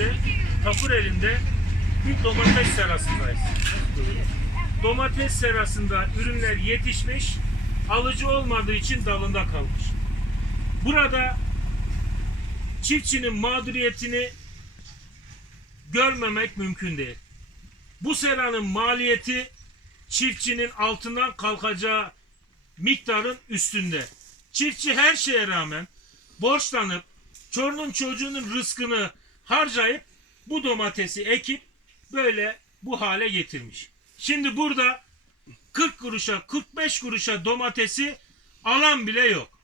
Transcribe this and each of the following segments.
elinde, tapur elinde bir domates serasındayız. Domates serasında ürünler yetişmiş, alıcı olmadığı için dalında kalmış. Burada çiftçinin mağduriyetini görmemek mümkün değil. Bu seranın maliyeti çiftçinin altından kalkacağı miktarın üstünde. Çiftçi her şeye rağmen borçlanıp çorunun çocuğunun rızkını harcayıp bu domatesi ekip böyle bu hale getirmiş. Şimdi burada 40 kuruşa 45 kuruşa domatesi alan bile yok.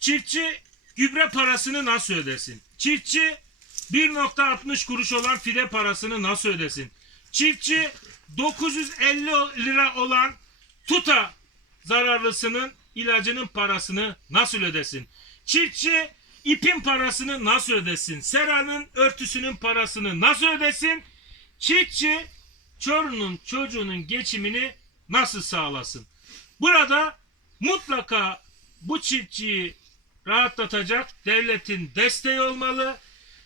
Çiftçi gübre parasını nasıl ödesin? Çiftçi 1.60 kuruş olan fide parasını nasıl ödesin? Çiftçi 950 lira olan tuta zararlısının ilacının parasını nasıl ödesin? Çiftçi ipin parasını nasıl ödesin? Seranın örtüsünün parasını nasıl ödesin? Çiftçi çorunun çocuğunun geçimini nasıl sağlasın? Burada mutlaka bu çiftçiyi rahatlatacak devletin desteği olmalı.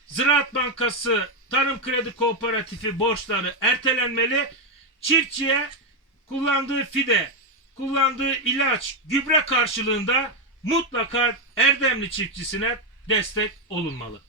Ziraat Bankası, Tarım Kredi Kooperatifi borçları ertelenmeli. Çiftçiye kullandığı fide, kullandığı ilaç, gübre karşılığında mutlaka Erdemli çiftçisine destek olunmalı.